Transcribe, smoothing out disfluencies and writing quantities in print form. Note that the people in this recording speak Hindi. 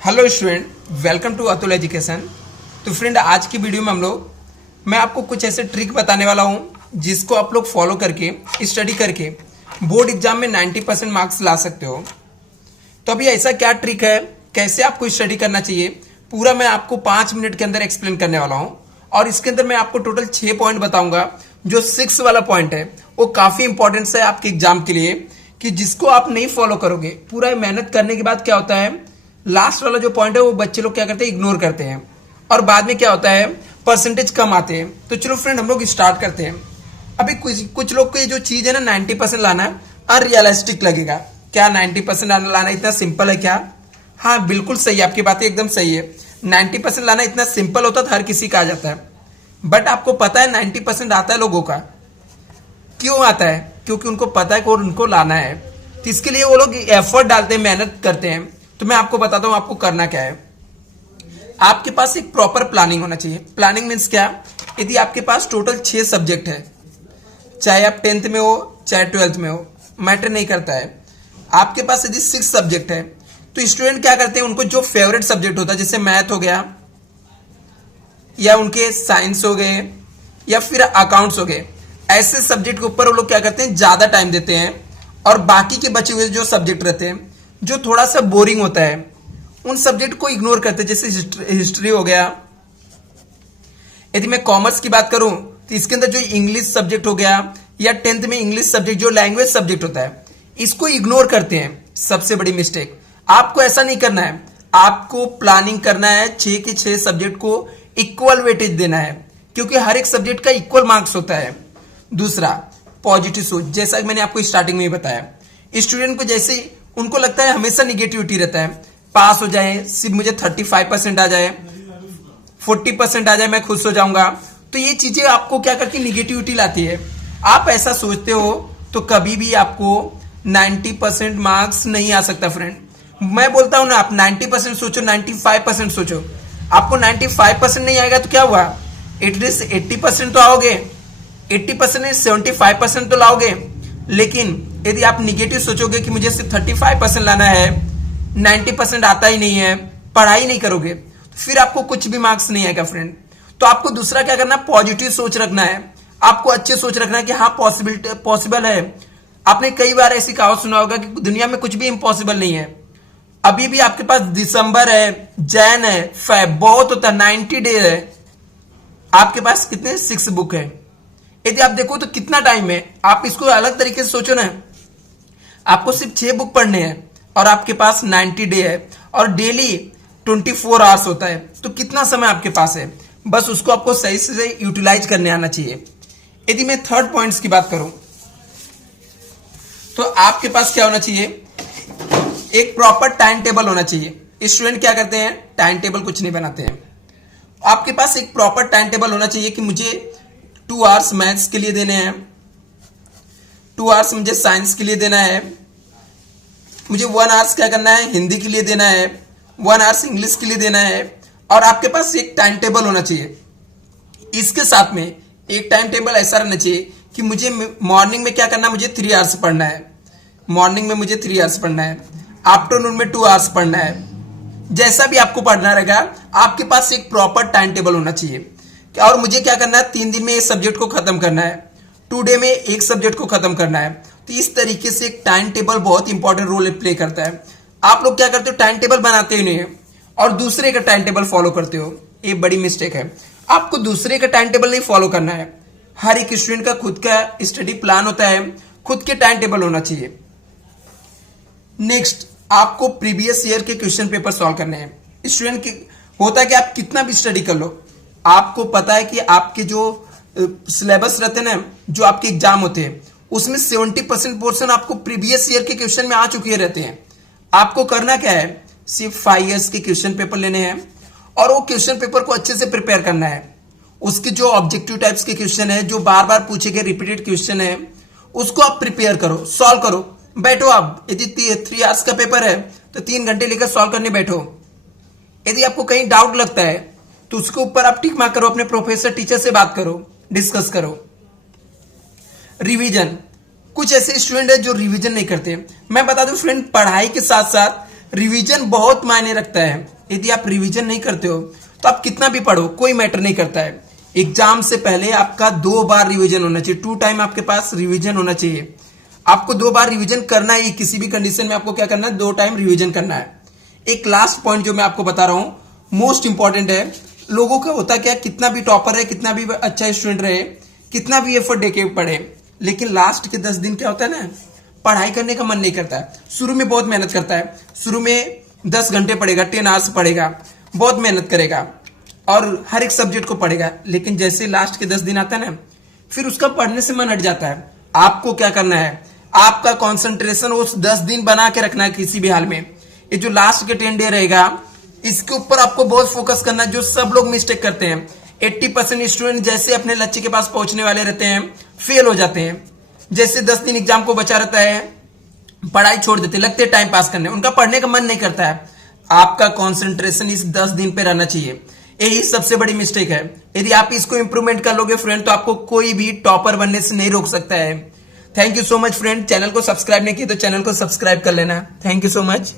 Hello student, welcome to Atul education. तो फ्रेंड, आज की वीडियो में मैं आपको कुछ ऐसे ट्रिक बताने वाला हूं जिसको आप लोग फॉलो करके स्टडी करके बोर्ड एग्जाम में 90% मार्क्स ला सकते हो। तो अभी ऐसा क्या ट्रिक है, कैसे आपको स्टडी करना चाहिए, पूरा मैं आपको 5 मिनट के अंदर एक्सप्लेन करने वाला हूं। और इसके अंदर मैं आपको टोटल 6 पॉइंट बताऊंगा। जो 6 वाला पॉइंट है वो काफी इंपॉर्टेंट है आपके एग्जाम के लिए, कि जिसको आप नहीं फॉलो करोगे, पूरा मेहनत करने के बाद क्या होता है, लास्ट वाला जो पॉइंट है वो बच्चे लोग क्या करते हैं, इग्नोर करते हैं और बाद में क्या होता है, परसेंटेज कम आते हैं। तो चलो फ्रेंड, हम लोग स्टार्ट करते हैं। अभी कुछ लोग को ये जो चीज है ना 90% लाना अनरियलिस्टिक लगेगा। क्या 90% लाना इतना सिंपल है क्या? हाँ, बिल्कुल सही, आपकी बातें एकदम सही है। 90% लाना इतना सिंपल होता तो हर किसी का आ जाता है। बट आपको पता है 90% आता है लोगों का, क्यों आता है? क्योंकि उनको पता है कि उनको लाना है, तो इसके लिए वो लोग एफर्ट डालते हैं, मेहनत करते हैं। तो मैं आपको बताता हूं आपको करना क्या है। आपके पास एक प्रॉपर प्लानिंग होना चाहिए। प्लानिंग मीन्स क्या? यदि आपके पास टोटल 6 सब्जेक्ट है, चाहे आप 10th में हो चाहे 12th में हो, मैटर नहीं करता है। आपके पास यदि 6 सब्जेक्ट है तो स्टूडेंट क्या करते हैं, उनको जो फेवरेट सब्जेक्ट होता है, जैसे मैथ हो गया या उनके साइंस हो गए या फिर अकाउंट्स हो गए, ऐसे सब्जेक्ट के ऊपर वो लोग क्या करते हैं, ज्यादा टाइम देते हैं। और बाकी के बचे हुए जो सब्जेक्ट रहते हैं जो थोड़ा सा बोरिंग होता है, उन सब्जेक्ट को इग्नोर करते हैं। जैसे हिस्ट्री हो गया। यदि मैं कॉमर्स की बात करूं तो इसके अंदर जो इंग्लिश सब्जेक्ट हो गया या 10th में इंग्लिश सब्जेक्ट जो लैंग्वेज सब्जेक्ट होता है, इसको इग्नोर करते हैं। सबसे बड़ी मिस्टेक। आपको ऐसा नहीं करना है, आपको प्लानिंग करना है। 6 के 6 सब्जेक्ट को इक्वल वेटेज देना है, क्योंकि हर एक सब्जेक्ट का इक्वल मार्क्स होता है। दूसरा, पॉजिटिव सोच। जैसा कि मैंने आपको स्टार्टिंग में ही बताया, स्टूडेंट को जैसे उनको लगता है हमेशा निगेटिविटी रहता है, पास हो जाए, सिर्फ मुझे 35% आ जाए, 40% आ जाए, मैं खुश हो जाऊंगा। तो ये चीजें आपको क्या करती है, निगेटिविटी लाती है। आप ऐसा सोचते हो तो कभी भी आपको 90% मार्क्स नहीं आ सकता फ्रेंड। मैं बोलता हूं ना, आप 90% सोचो, 95% सोचो। आपको 95% नहीं आएगा तो क्या हुआ, एटलीस्ट 80% तो आओगे। 80% नहीं, 75% तो लाओगे। लेकिन यदि आप निगेटिव सोचोगे कि मुझे सिर्फ 35% लाना है, 90% आता ही नहीं है, पढ़ाई नहीं करोगे, फिर आपको कुछ भी मार्क्स नहीं आएगा फ्रेंड। तो आपको दूसरा क्या करना, पॉजिटिव सोच रखना है। आपको अच्छे सोच रखना है कि हाँ, पॉसिबल है। आपने कई बार ऐसी कहावत सुना होगा कि दुनिया में कुछ भी इम्पॉसिबल नहीं है। अभी भी आपके पास दिसंबर है, जैन है, फेब, बहुत होता है, 90 डे है। आपके पास कितने 6 बुक है। यदि आप देखो तो कितना टाइम है। आप इसको अलग तरीके से सोचो ना, आपको सिर्फ 6 बुक पढ़ने हैं और आपके पास 90 डे है और डेली 24 आवर्स होता है, तो कितना समय आपके पास है। बस उसको आपको सही से यूटिलाइज करने आना चाहिए। यदि मैं थर्ड पॉइंट्स की बात करूं तो आपके पास क्या होना चाहिए, एक प्रॉपर टाइम टेबल होना चाहिए। स्टूडेंट क्या करते हैं, टाइम टेबल कुछ नहीं बनाते हैं। आपके पास एक प्रॉपर टाइम टेबल होना चाहिए कि मुझे 2 आवर्स मैथ्स के लिए देने हैं, 2 आवर्स मुझे साइंस के लिए देना है, मुझे 1 आवर्स क्या करना है, हिंदी के लिए देना है, 1 आवर्स इंग्लिश के लिए देना है। और आपके पास एक टाइम टेबल होना चाहिए। इसके साथ में एक टाइम टेबल ऐसा रहना चाहिए कि मुझे मॉर्निंग में क्या करना है, मुझे 3 आवर्स पढ़ना है। मॉर्निंग में मुझे 3 आवर्स पढ़ना है, आफ्टरनून में 2 आवर्स पढ़ना है। जैसा भी आपको पढ़ना रहेगा, आपके पास एक प्रॉपर टाइम टेबल होना चाहिए। और मुझे क्या करना है, 3 दिन में एक सब्जेक्ट को खत्म करना है, 2 डे में एक सब्जेक्ट को खत्म करना है। तो इस तरीके से एक टाइम टेबल बहुत इंपॉर्टेंट रोल प्ले करता है। आप लोग क्या करते हो, टाइम टेबल बनाते ही नहीं है और दूसरे का टाइम टेबल फॉलो करते हो। ये बड़ी मिस्टेक है। आपको दूसरे का टाइम टेबल नहीं फॉलो करना है। हर एक स्टूडेंट का खुद का स्टडी प्लान होता है, खुद के टाइम टेबल होना चाहिए। नेक्स्ट, आपको प्रीवियस ईयर के क्वेश्चन पेपर सॉल्व करने हैं। स्टूडेंट की होता है कि आप कितना भी स्टडी कर लो, आपको पता है कि आपके जो सिलेबस रहते हैं ना, जो आपके एग्जाम होते हैं, उसमें 70% पोर्शन आपको प्रीवियस ईयर के क्वेश्चन में आ चुके रहते हैं। आपको करना क्या है, सिर्फ 5 ईयर्स के क्वेश्चन पेपर लेने हैं और वो क्वेश्चन पेपर को अच्छे से प्रिपेयर करना है। उसके जो ऑब्जेक्टिव टाइप्स के क्वेश्चन है, जो बार बार पूछे गए रिपीटेड क्वेश्चन है, उसको आप प्रिपेयर करो, सॉल्व करो। बैठो आप, यदि 3 आवर्स का पेपर है तो 3 घंटे लेकर सॉल्व करने बैठो। यदि आपको कहीं डाउट लगता है तो उसके ऊपर आप टिक मार्क करो, अपने प्रोफेसर टीचर से बात करो, डिस्कस करो। रिवीजन, कुछ ऐसे स्टूडेंट है जो रिवीजन नहीं करते। मैं बता दूं फ्रेंड, पढ़ाई के साथ साथ रिवीजन बहुत मायने रखता है। यदि आप रिवीजन नहीं करते हो तो आप कितना भी पढ़ो कोई मैटर नहीं करता है। एग्जाम से पहले आपका 2 बार रिवीजन होना चाहिए, 2 टाइम आपके पास रिवीजन होना चाहिए। आपको 2 बार रिवीजन करना ही, किसी भी कंडीशन में आपको क्या करना है, 2 टाइम रिवीजन करना है। एक लास्ट पॉइंट जो मैं आपको बता रहा हूं मोस्ट इंपॉर्टेंट है। लोगों का होता क्या, कितना भी टॉपर है, कितना भी अच्छा स्टूडेंट रहे, कितना भी एफर्ट देके पढ़े, लेकिन लास्ट के 10 दिन क्या होता है ना, पढ़ाई करने का मन नहीं करता है। शुरू में बहुत मेहनत करता है, शुरू में 10 घंटे पढ़ेगा, 10 आवर्स पढ़ेगा, बहुत मेहनत करेगा और हर एक सब्जेक्ट को पढ़ेगा, लेकिन जैसे लास्ट के 10 दिन आता है ना, फिर उसका पढ़ने से मन हट जाता है। आपको क्या करना है, आपका कंसंट्रेशन उस 10 दिन बना के रखना है किसी भी हाल में। ये जो लास्ट के 10 डे रहेगा, इसके ऊपर आपको बहुत फोकस करना है। जो सब लोग मिस्टेक करते हैं, 80% स्टूडेंट जैसे अपने लक्ष्य के पास पहुंचने वाले रहते हैं, फेल हो जाते हैं। जैसे 10 दिन एग्जाम को बचा रहता है, पढ़ाई छोड़ देते, लगते टाइम पास करने, उनका पढ़ने का मन नहीं करता है। आपका कंसंट्रेशन इस 10 दिन पे रहना चाहिए। यही सबसे बड़ी मिस्टेक है। यदि आप इसको इंप्रूवमेंट कर लोगे फ्रेंड, तो आपको कोई भी टॉपर बनने से नहीं रोक सकता है। Thank you so much friend. Channel को सब्सक्राइब नहीं किया तो चैनल को सब्सक्राइब कर लेना। Thank you so much.